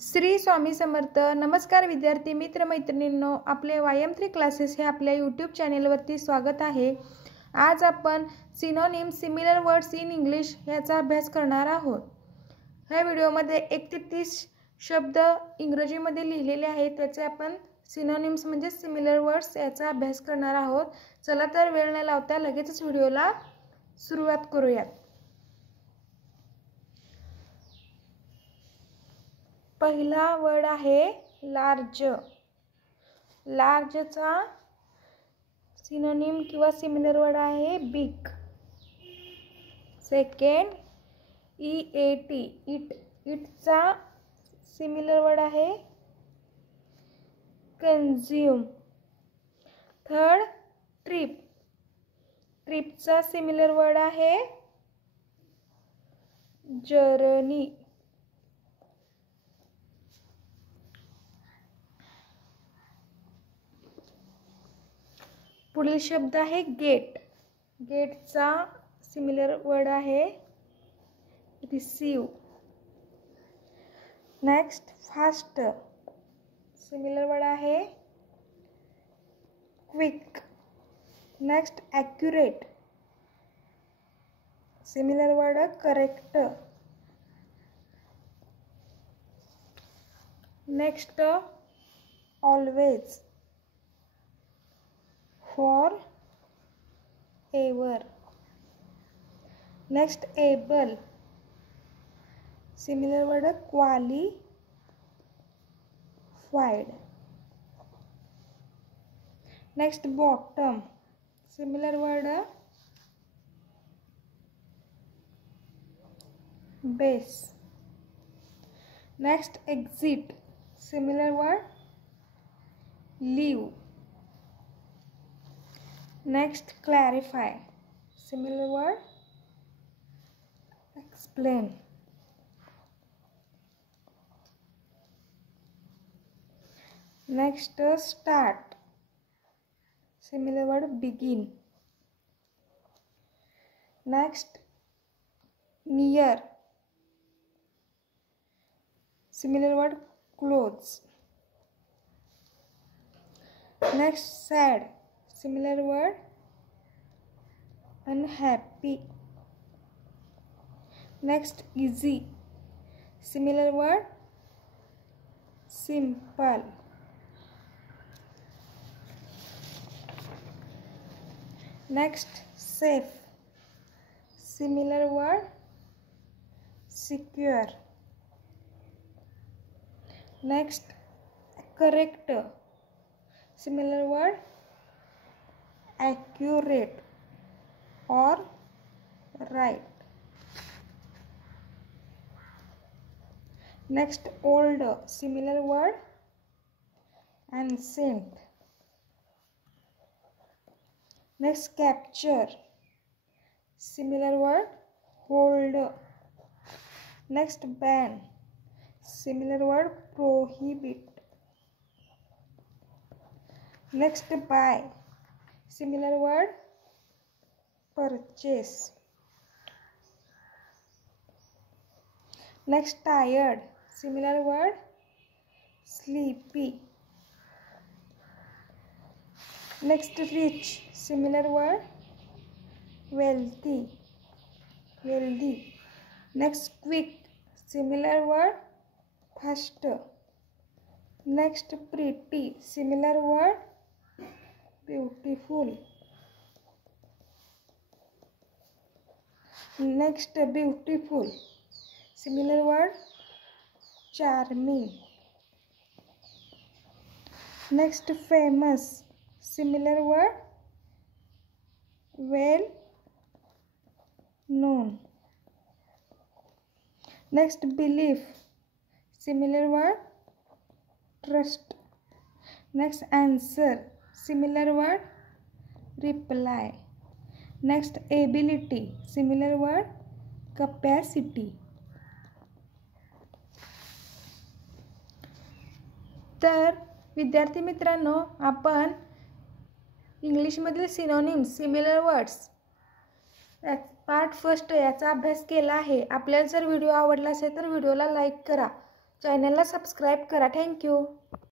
श्री स्वामी समर्थ. नमस्कार विद्यार्थी मित्र मैत्रिणींनो, आपले व्यायाम 3 क्लासेस हे आपल्या यूट्यूब चॅनेलवरती स्वागत आहे. आज आपण synonym similar words in English याचा अभ्यास करणार आहोत. ह्या व्हिडिओमध्ये 1 ते 30 शब्द इंग्रजीमध्ये लिहिलेले आहेत. त्याचे आपण सिनोनिम्स म्हणजे सिमिलर वर्ड्स याचा अभ्यास करणार आहोत. चला तर वेळ न लावता लगेचच व्हिडिओला सुरुवात करूयात. पहिला वर्ड आहे लार्ज. लार्जचा सिनोनिम किंवा सिमिलर वर्ड आहे बिग. Second EAT it. इटचा सिमिलर वर्ड आहे कंझ्युम. Third trip. ट्रिपचा सिमिलर वर्ड आहे जर्नी. पुढील शब्द आहे गेट. गेटचा सिमिलर वर्ड आहे receive. Next fast. Similar word आहे quick. Next accurate. Similar word correct. Next always. Forever. Next able. Similar word qualified. Next bottom. Similar word base. Next exit. Similar word leave. Next clarify. Similar word explain. Next start. Similar word begin. Next near. Similar word close. Next sad. Similar word unhappy. Next easy. Similar word simple. Next safe. Similar word secure. Next correct. Similar word accurate or right. Next old. Similar word ancient. Next capture. Similar word hold. Next ban. Similar word prohibit. Next buy. Similar word purchase. Next tired. Similar word sleepy. Next rich. Similar word wealthy. Next quick. Similar word fast. Next pretty. Similar word beautiful. Next beautiful. Similar word charming. Next famous. Similar word well known. Next belief. Similar word trust. Next answer. Similar word reply. Next ability. Similar word capacity. तर विद्यार्थी मित्रांनो, आपण इंग्लिशमधील synonyms similar words part first याचा अभ्यास केला आहे. आपल्याला जर व्हिडिओ आवडला असेल तर व्हिडिओला लाईक करा. चॅनलला सबस्क्राईब करा. थँक्यू.